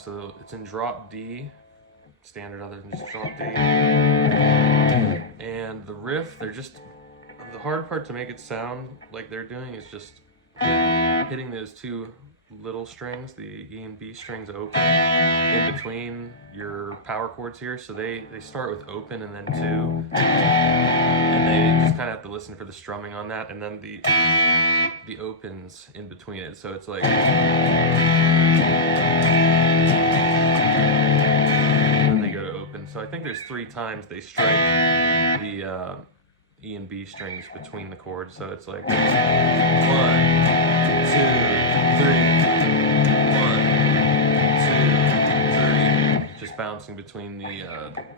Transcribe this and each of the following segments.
so it's in drop D, standard other than just drop D. And the riff, the hard part to make it sound like they're doing is just hitting those two little strings, the E and B strings open in between your power chords here. So they start with open and then two, and they just kind of have to listen for the strumming on that, and then the opens in between it. So it's like, and they go to open. So I think there's 3 times they strike the E and B strings between the chords. So it's like 1, 2, 3, 1, 2, 3, just bouncing between the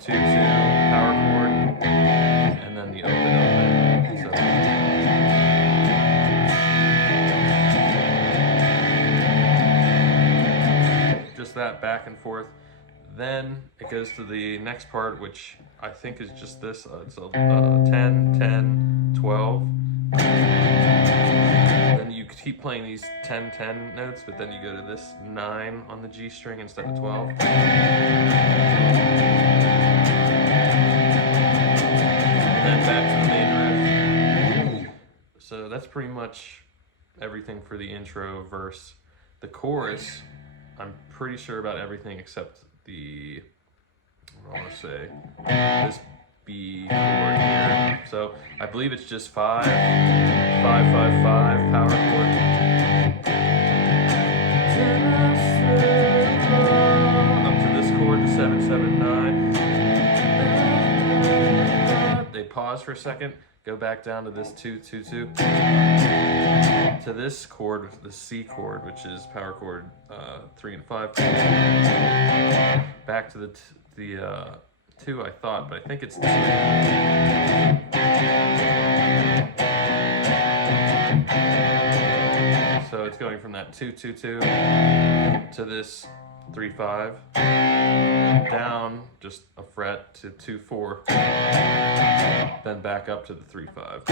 2, 2 power chord and then the open. So just that back and forth. Then it goes to the next part, which I think is just this. It's a 10, 10, 12. Then you keep playing these 10, 10 notes, but then you go to this 9 on the G string instead of 12. And then back to the main riff. So that's pretty much everything for the intro verse. The chorus, I'm pretty sure about everything except the, what do I want to say, this B chord here. So I believe it's just 5, 5, 5, 5 power chord. Up to this chord, the 7, 7, 9. They pause for a second, go back down to this 2, 2, 2. To this chord, the C chord, which is power chord 3 and 5. Back to the 2, I thought, but I think it's 2. So it's going from that 2, 2, 2 to this 3, 5, down just a fret to 2, 4, then back up to the 3, 5.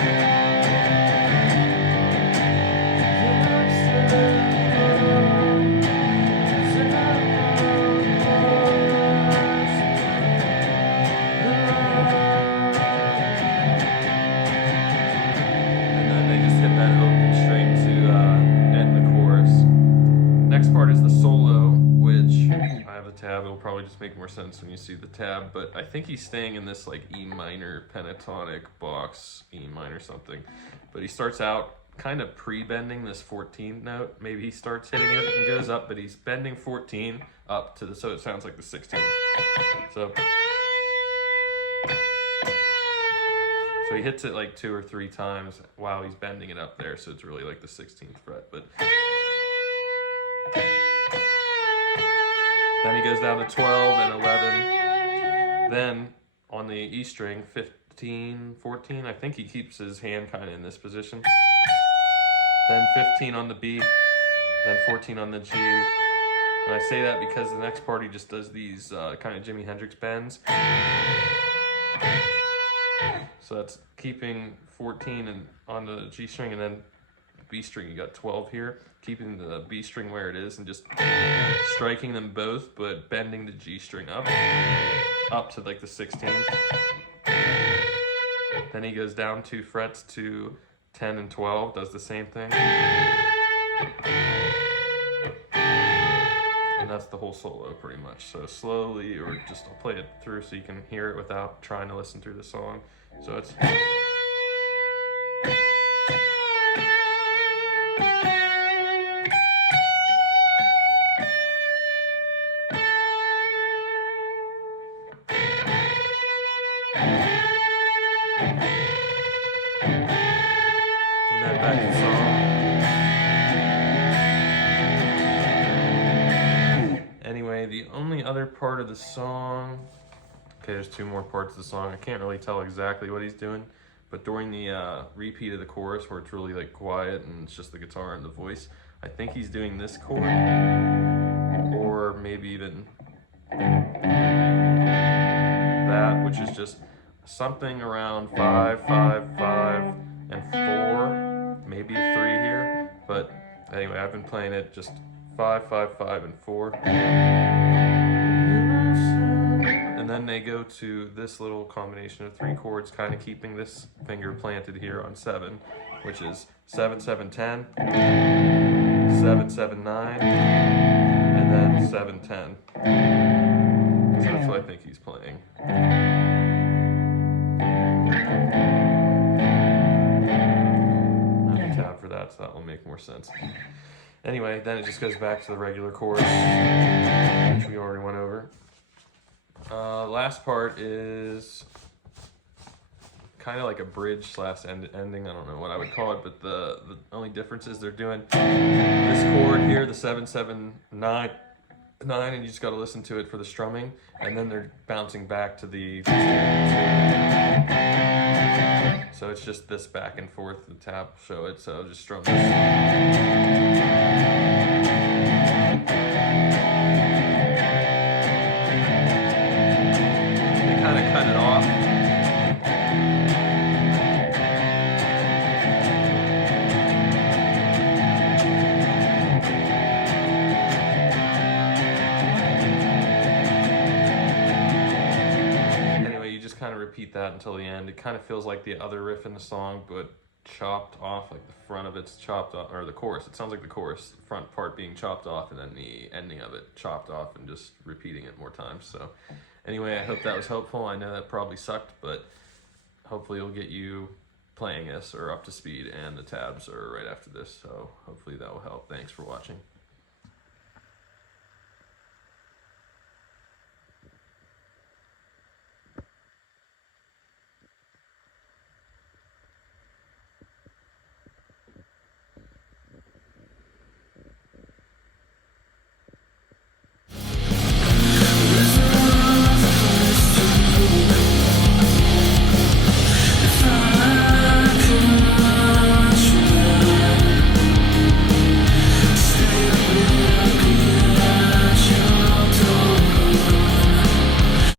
Tab, it'll probably just make more sense when you see the tab, but I think he's staying in this like E minor pentatonic box, E minor something, but he starts out kind of pre-bending this 14th note. Maybe he starts hitting it and goes up, but he's bending 14 up to the, so it sounds like the 16th. So he hits it like 2 or 3 times while he's bending it up there, so it's really like the 16th fret, but then he goes down to 12 and 11. Then on the E string, 15, 14, I think he keeps his hand kind of in this position. Then 15 on the B, then 14 on the G. And I say that because the next part he just does these kind of Jimi Hendrix bends. So that's keeping 14 and on the G string, and then B string, you got 12 here, keeping the B string where it is and just striking them both, but bending the G string up to like the 16th. Then he goes down 2 frets to 10 and 12, does the same thing. And that's the whole solo pretty much. So slowly, or just I'll play it through so you can hear it without trying to listen through the song. So it's... Anyway, the only other part of the song, okay, there's 2 more parts of the song. I can't really tell exactly what he's doing, but during the repeat of the chorus where it's really like quiet and it's just the guitar and the voice, I think he's doing this chord, or maybe even that, which is just something around 5, 5, 5, and 4, maybe a 3 here, but anyway, I've been playing it just 5, 5, 5, and 4. to this little combination of 3 chords, kind of keeping this finger planted here on 7, which is 7, 7, 10, 7, 7, 9, and then 7, 10. So that's what I think he's playing. And a tab for that, so that will make more sense. Anyway, then it just goes back to the regular chords, which we already went over. Last part is kind of like a bridge slash ending. I don't know what I would call it, but the only difference is they're doing this chord here, the 7, 7, 9, and you just got to listen to it for the strumming, and then they're bouncing back to the 2, 2. So it's just this back and forth. The tab show it, so I'll just strum this. They kind of cut it off. Kind of repeat that until the end. It kind of feels like the other riff in the song, but chopped off, like the front of it's chopped off, or the chorus. It sounds like the chorus, the front part being chopped off, and then the ending of it chopped off, and just repeating it more times. So anyway, I hope that was helpful. I know that probably sucked, but hopefully it'll get you playing this or up to speed, and the tabs are right after this, so hopefully that will help. Thanks for watching.